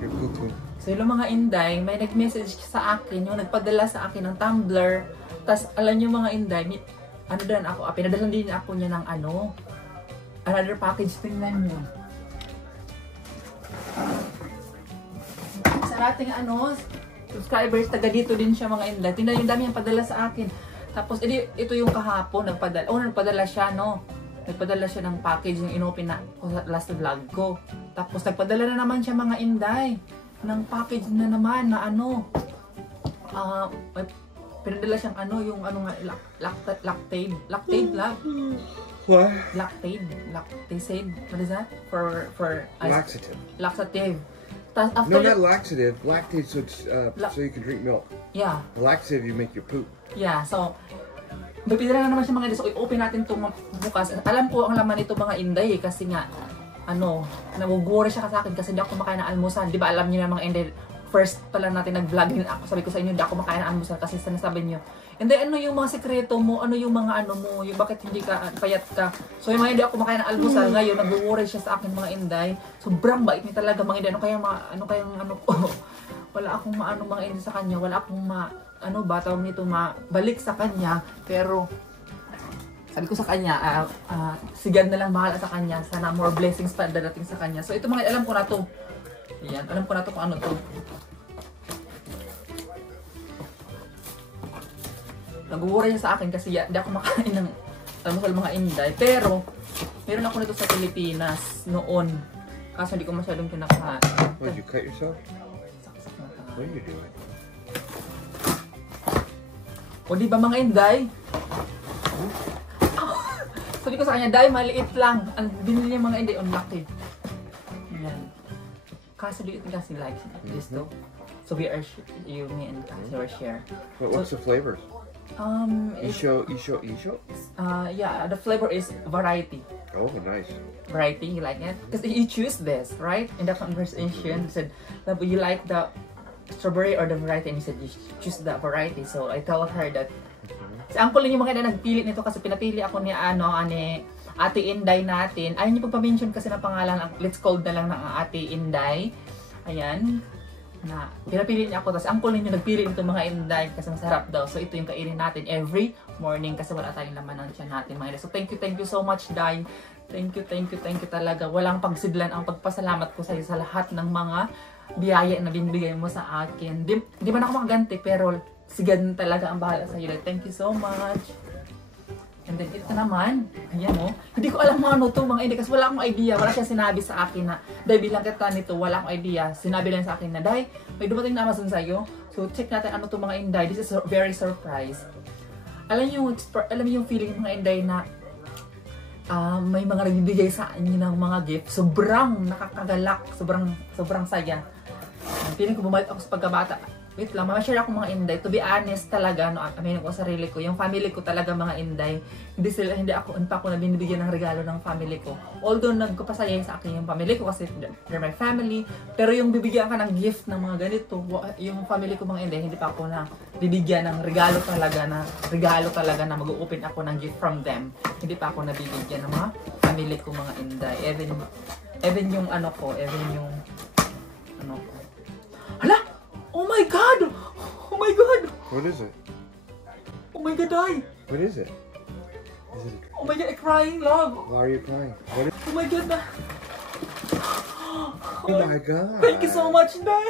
Your cuckoo. So yung mga inday, may nag-message sa akin, yung nagpadala sa akin ng tumbler. Tapos alam nyo mga inday, ano din ako, pinadalan din ako niya ng ano, another package. Tingnan nyo. Sa ating ano, subscribers, taga dito din siya mga inday. Tingnan yung dami yung padala sa akin. Tapos ito yung kahapon, nagpadala siya, no? Nagpadala siya ng package yung inopen na sa last vlog ko. Tapos nagpadala na naman siya mga inday ng package na naman na ano, pinadala siyang ano, yung ano nga, lactate lab. What? Lactate, what is that? For Laxative. Laxative. After No, not laxative. Lactate, so it's so you can drink milk. Yeah. Laxative, you make your poop. Yeah, so may pinadala na naman siya mga inday. So i-open natin itong bukas. Alam ko ang laman nito mga inday kasi nga ano, naguguri siya sa akin kasi hindi ako kumakain ng almusal. Di ba alam niyo na mga inday, first pa lang natin nag-vlog din ako. Sabi ko sa inyo, hindi ako kumakain ng almusal kasi sinasabi niyo. Hindi, ano yung mga sekreto mo? Ano yung mga ano mo? Yung bakit hindi ka, payat ka? So yung mga hindi ako kumakain ng almusal ngayon, naguguri siya sa akin mga inday. Sobrang bait niya talaga mga inday. Ano kayang ano ko? Wala akong maano mga inday sa kanya. Wala akong bataw nito balik sa kanya. Pero sabi ko sa kanya, si God na lang bahala sa kanya. Sana more blessings pa dadating sa kanya. So ito mga, alam ko na to. Ayan, alam ko na to kung ano to. Nag-worry siya sa akin kasi hindi ako makain ng almusal mga inday. Pero, meron ako nito sa Pilipinas noon. Kaso hindi ko masyadong kinakain. What, you cut yourself? What are you doing? O di ba mga inday? Sabi ko sa kanya, dahil maliit lang. Ang binili niya mga inday, unlucky. Ayan. Kaso di kasi like this too. So we are, me and Cassie are share. What's the flavors? Isho. Yeah, the flavor is variety. Oh, nice. Variety, you like it? Because you choose this, right? In the conversation, you said, would you like the strawberry or the variety? And you said, you choose the variety. So I tell her that, si uncle yung mga nagpili nito kasi pinapili ako ni Ate Inday natin. Ayaw niyo pagpa-mention kasi na pangalan, let's call na lang ng Ate Inday. Ayan. Na pinapili niya ako, tapos uncle ninyo nagpili nito mga inday kasi masarap daw. So ito yung kainin natin every morning kasi wala tayong laman ng tiyan natin mga inday. So thank you so much, Day. Thank you talaga. Walang pagsidlan ang pagpasalamat ko sa iyo sa lahat ng mga biyaya na binibigay mo sa akin. Di man ako makaganti pero sigan talaga ang bahala sa iyo. Thank you so much. And then ito naman, ayan o. Hindi ko alam ano to mga inday kasi wala akong idea. Wala siya sinabi sa akin na, Day, bilang kita nito, wala akong idea. Sinabi lang sa akin na, Day, may dumating na Amazon sa'yo. So check natin ano to mga inday. This is very surprise. Alam niyo yung feeling mga inday na may mga nagbibigay sa inyo ng mga gift. Sobrang nakakagalak. Sobrang saya. Feeling ko bumalik ako sa pagkabata. Wait lang, mamashare ako mga inday. To be honest talaga, aminin ko sarili ko, yung family ko talaga mga inday. Hindi ako na binibigyan ng regalo ng family ko. Although nagpapasaya sa akin yung family ko kasi they're my family. Pero yung bibigyan ka ng gift ng mga ganito, yung family ko mga inday, hindi pa ako na bibigyan ng regalo talaga na mag-open ako ng gift from them. Hindi pa ako nabibigyan ng mga family ko mga inday. Even yung ano ko, Hala! Oh my God! Oh my God! What is it? Oh my God, Day! What is it? Oh my God, I'm crying, love! Why are you crying? What is Oh my God, na! Oh my God! Thank you so much, Day!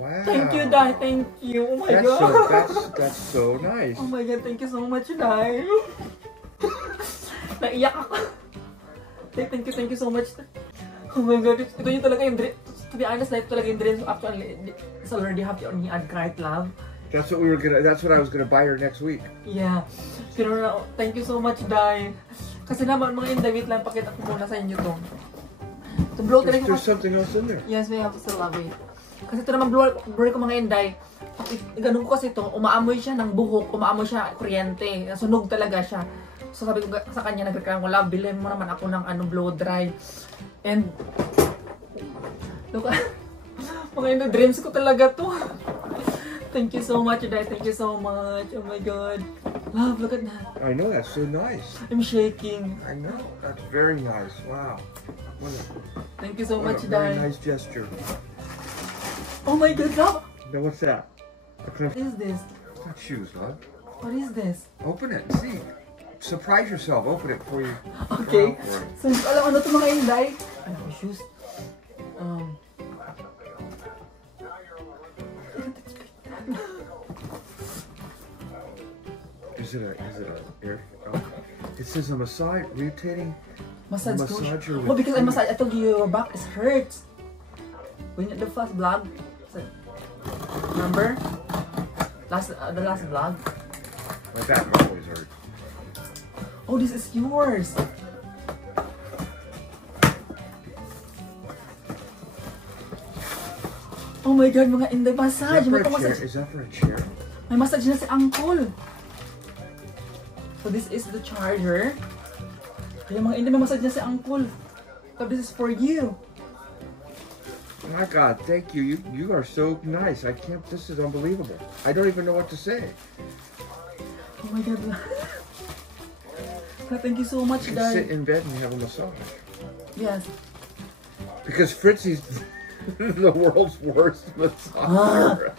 Wow! Thank you, Day! Thank you! Oh my God! That's so nice! Oh my God, thank you so much, Day! Naiyak ako! Day, thank you so much! Oh my God, ito yung talaga yung dream. To be honest, ito talaga yung dream. Actually, it's already happy on me, I'd cry, love. That's what I was gonna buy her next week. Yeah. Pero thank you so much, Day. Kasi naman mga inday, wait lang, pakita ko muna sa inyo to. To blow talaga ko. There's something else in there. Yes, we have to love it. Kasi ito naman blow ko mga inday. Ganun ko kasi ito, umaamoy siya ng buhok, umaamoy siya kuryente. Nasunog talaga siya. So sabi ko sa kanya, nagreklamo ko, love, bilhin mo naman ako ng blow dry. And look, mga inday, dreams ko talaga to. Thank you so much, Day. Thank you so much. Oh my God. Love, look at that. I know, that's so nice. I'm shaking. I know, that's very nice. Wow. Thank you so What much, a very Dai. nice gesture. Oh my God, love. Now what's that? What is this? It's not shoes, love. What is this? Open it and see. Surprise yourself. Open it before you. Okay. Go for it. So, hindi ko alam ano ito mga Inday. Ano ko, shoes? Is it a air? Oh. It says a massage rotating. Massage Massager coach. with Oh, because I feet. massage. I told you your back is hurts. When the first vlog, remember? The last vlog. My back always hurts. Oh, this is yours. Oh my God, mga Inday massage. Is that, May for a chair? massage. Is that for a chair? May massage na si Uncle. So this is the charger. Kaya mga Inday, may massage na si Uncle. So this is for you. My God, thank you. You are so nice. I can't. This is unbelievable. I don't even know what to say. Oh my God. Thank you so much, You can sit Dad. in bed and have a massage. Yes. Because Fritzy's the world's worst massager.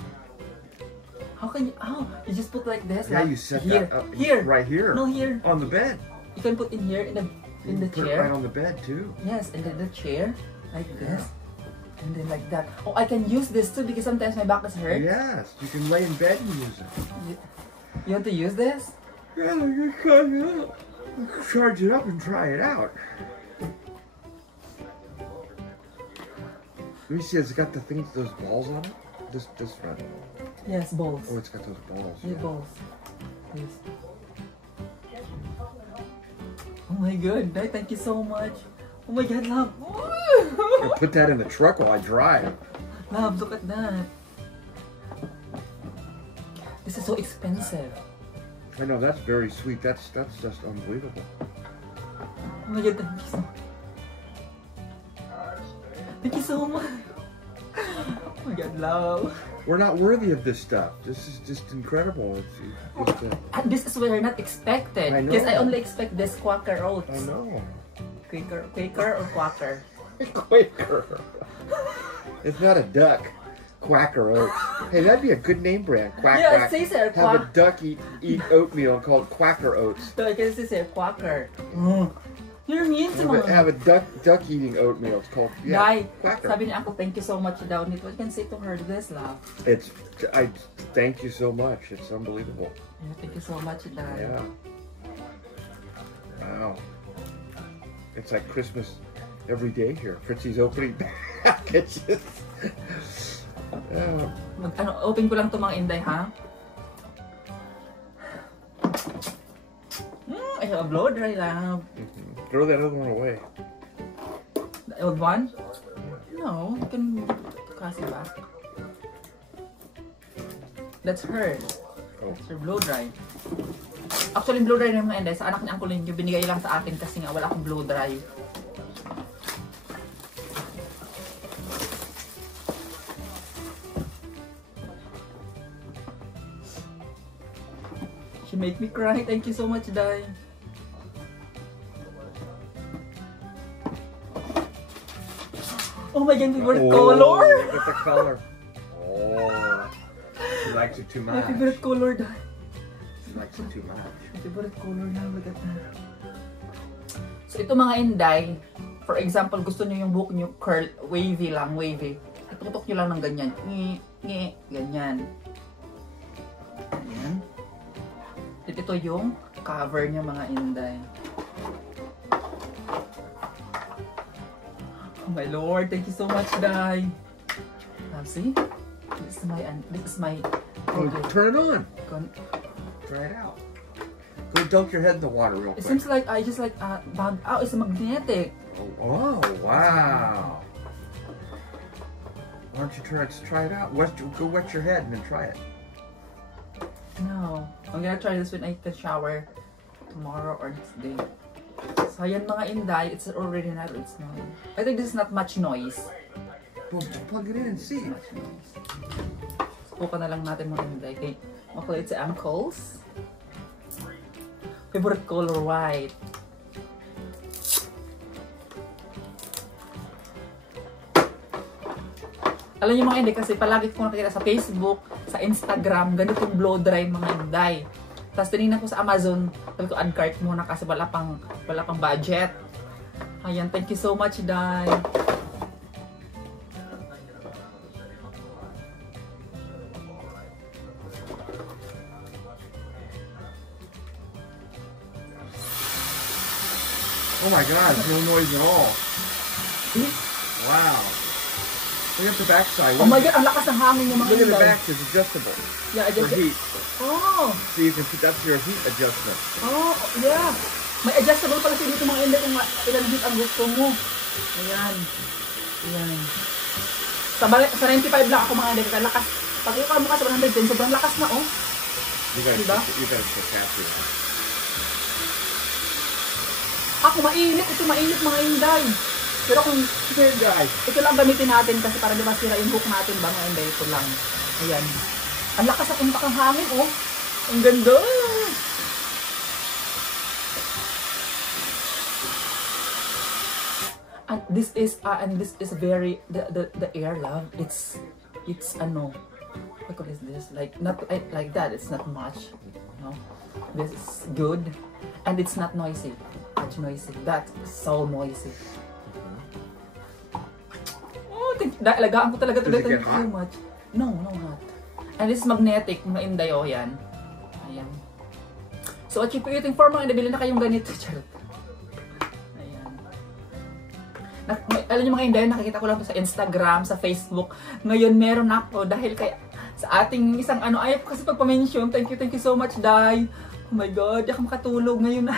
How can you? Oh, you just put like this. Yeah, like, you set here. that up Here. right here. No, here. On the bed. You can put in here in the Put it chair. right on the bed too. Yes, and then the chair like this, and then like that. Oh, I can use this too because sometimes my back is hurt. Yes, you can lay in bed and use it. You want to use this? Yeah, you can charge it up and try it out. Let me see. It's got the things, those balls on it. This front. Yes, balls. Oh, it's got those balls. Yeah, Yeah. balls. Yes. Oh my God, Dad, thank you so much. Oh my God, love. I'll put that in the truck while I drive. Love, look at that. This is so expensive. I know, that's very sweet. That's just unbelievable. Oh my God, thank you so much. Thank you so much. Oh my God, love. We're not worthy of this stuff. This is just incredible. It's And this is what I not expected. I know. Because I only expect this Quaker oats. I know. Quaker or Quaker? Quaker. It's not a duck. Quaker Oats. Hey, that'd be a good name brand. Quack Yeah, it quack. says there, Have a quack. duck eat oatmeal called Quaker Oats. So I guess this is Quaker. You're mean to Have me. a duck eating oatmeal. It's called Dai, Quaker. sabi ni Uncle, thank you so much daw. What you can say to her this, love? I thank you so much. It's unbelievable. Yeah, thank you so much, Dai. Yeah. Wow. It's like Christmas every day here. Fritzy's opening packages. Yeah. Open ko lang to mga Inday, ha? I have a blow dry, love. Throw that other one away. The old one? No, you can cross it back. That's hers. Oh. That's her blow dry. Actually, blow dry ng mga Inday, sa anak ni Uncle Linjo, binigay lang sa akin kasi nga wala akong blow dry. She make me cry. Thank you so much, Dai. Oh my God, favorite color! Look at the color. Oh. She likes it too My much. favorite color, Dai. She likes it too much. My favorite color na. Look at that. So, ito mga Inday, for example, gusto niyo yung buhok niyo curl, wavy lang, wavy. Itutok niyo lang ng ganyan. Ngi, ganyan. Ganyan. Ito yung cover niya mga Inday. Oh my Lord, thank you so much, Dai. See? This is my Oh, turn it on. Con- Try it out. Go dunk your head in the water real It quick. seems like I just like bag. Oh, it's magnetic. Oh, wow. Why don't you try it out? Go wet your head and then try it. No, I'm gonna try this when I take a shower tomorrow or next day. So yan mga Inday, it's already not. It's noise. I think this is not much noise. Well, plug it in and see. Much noise. Subukan na lang natin mga Inday. Okay, makulit si Uncles. favorite color, white. Alam niyo mga Inday, kasi palagi ko nakikita sa Facebook, sa Instagram, ganitong blow dry mga Inday. Tapos tinignan ko sa Amazon, sabi ko add cart muna kasi wala pang budget. Ayan, thank you so much, Day. Oh my God, no noise at all. Wow. Look at the backside. Oh my God, ang lakas ng hangin yung mga Look at the Inday. back, it's adjustable. Yeah, For heat. Oh, So you can put, that's your heat adjustment. oh, yeah. May adjustable pala siya dito mga Inday kung ilan heat ang gusto mo. Ayan. Ayan. Sa 95 lang ako mga Inday, kaya lakas. Pag ikaw mo ka sa 110, sobrang lakas na oh. You guys, Diba? you guys get happy. Ako mainit, ito mainit mga Inday. Pero kung Here, guys. ito lang gamitin natin kasi para di ba sira yung hook natin ba mga Inday, ito lang. Ayan. Ang lakas ng untak ng hangin oh. Ang ganda. And this is very the air love. It's ano, what is this? Like not like that. It's not much. No, this is good, and it's not noisy. Much noisy. That's so noisy. Oh, alagaan ko talaga Does it today. get Thank you so much. No, not. And it's magnetic, mga Inday oh yan. Ayan. So at yung for mga nabili na kayong ganito. Charot. Alam niyo mga Inday, nakikita ko lang to sa Instagram, sa Facebook. Ngayon meron ako dahil kay sa ating isang ano, ayaw kasi pagpa-mention. Thank you so much, Day. Oh my God, di ako makatulog ngayon na.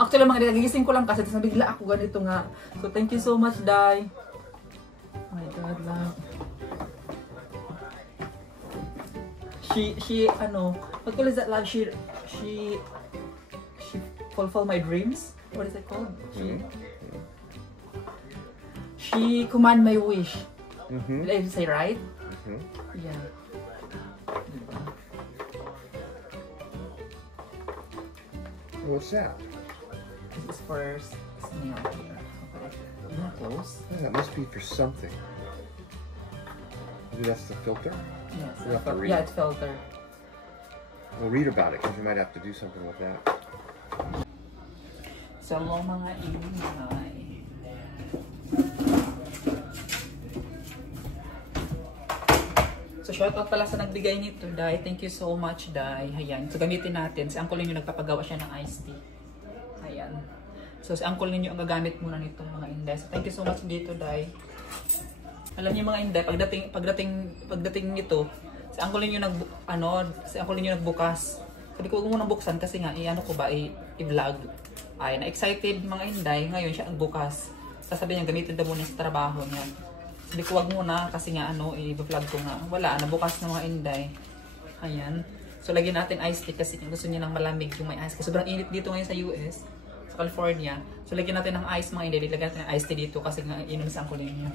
Actually mga Inday, nagigising ko lang kasi tapos nabigla ako ganito nga. So thank you so much, Day. Oh my God, love. She ano, what call is that, love? She fulfill my dreams. What is it called? She command my wish. Did I say right? Yeah. What's that? This is for snail here. Not close. Yeah, that must be for something. Maybe that's the filter? Yes. We'll have to read. Yeah, it's filter. We'll read about it because we might have to do something with that. So, mga ingay. So, shoutout pala sa nagbigay nito, Day. Thank you so much, Day. Ayan. So, gamitin natin. Si Uncle ninyo nagpapagawa siya ng iced tea. Ayan. So, si Uncle ninyo ang gagamit muna nito, mga Inday. So, thank you so much dito, Day. Alam niyo mga Inday, pagdating nito, si Uncle ninyo nagbukas. Sabi ko, huwag mo nang buksan kasi nga, i-ano ko ba, i-vlog. Ay, na-excited mga Inday. Ngayon siya ang bukas. Sasabi niya, gamitin daw muna sa trabaho niya. Sabi ko, wag muna kasi nga ano, i-vlog ko nga. Wala, nabukas na mga Inday. Ayan. So, lagyan natin iced tea kasi gusto niya ng malamig yung may ice. Kasi sobrang init dito ngayon sa US, sa California. So, lagyan natin ng ice mga Inday. Lagyan natin ng iced tea dito kasi nga inom sa angkulin niya.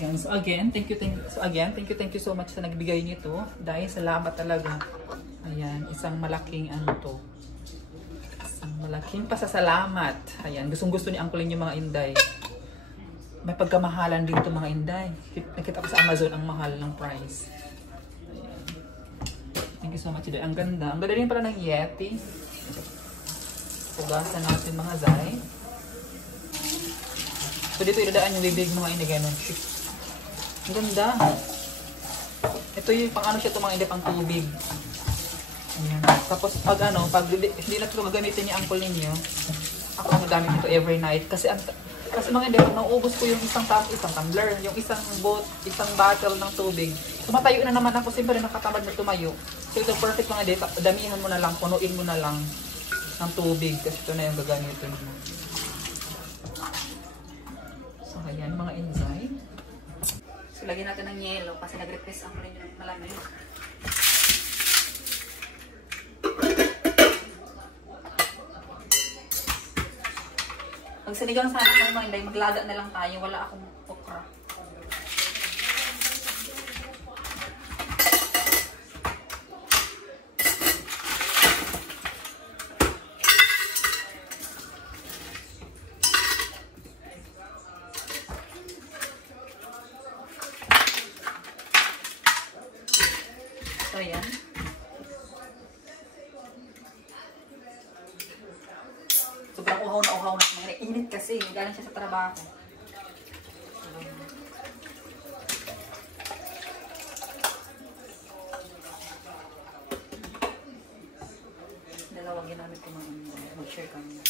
Ayan. So, again, thank you so much sa nagbigay nito. Dahil salamat talaga. Ayan, isang malaking ano to. Isang malaking pasasalamat. Ayan, gustong-gusto ni angkulin yung mga Inday. May pagkamahalan din ito mga Inday. Nakita ko sa Amazon ang mahal ng price. Ayan. Thank you so much, Inday. Ang ganda. Ang ganda rin pala ng Yeti. Pugasan natin mga Day. So dito idadaan yung bibig mga Inday. Ganun. Ang ganda. Ito yung pang ano siya ito mga Inday, pang tubig. Ayan. Tapos pag ano, pag hindi na ito gagamitin ni uncle ninyo, ako ang gamit nito every night. Kasi mga Inday, pag nauubos ko yung isang tumbler, yung isang bottle ng tubig, tumatayo na naman ako, siyempre nakatamad na tumayo. So ito perfect mga Inday, damihan mo na lang, punuin mo na lang ng tubig kasi ito na yung gagamitin mo. So ayan mga Inday. So lagyan natin ng yelo kasi nag-request ako rin yung malamig. Pag sinigang sana ako mga Inday, maglaga na lang tayo. Wala akong okra. So, yan. Sobrang uhaw na mga init kasi. Galing siya sa trabaho. Dalawang ginamit ko mag-share kami.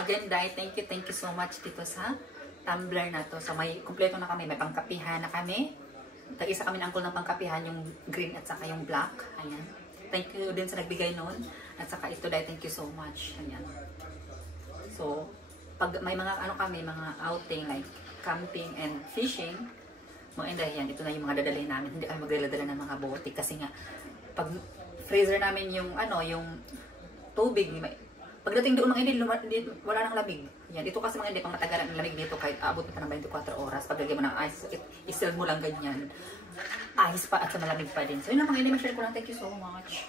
Again, Day, thank you so much dito sa tumbler na to. So, may kumpleto na kami. May pangkapihan na kami. Tag-isa kami ng uncle ng pangkapihan, yung green at saka yung black. Ayan. Thank you din sa nagbigay noon. At saka ito, Day, thank you so much. Ayan. So, pag may mga ano kami, mga outing like camping and fishing, mga Inday, yan. Ito na yung mga dadalhin namin. Hindi kami magdala-dala ng mga bote. Kasi nga, pag freezer namin yung, ano, yung tubig, pagdating doon mga hindi, wala nang lamig. Yan, ito kasi mga hindi pang matagalan ng lamig dito kahit aabot pa ng 24 oras. Paglagay mo ng ice, isil mo lang ganyan. Ice pa at sa malamig pa din. So yun lang mga hindi, ma-share ko lang. Thank you so much.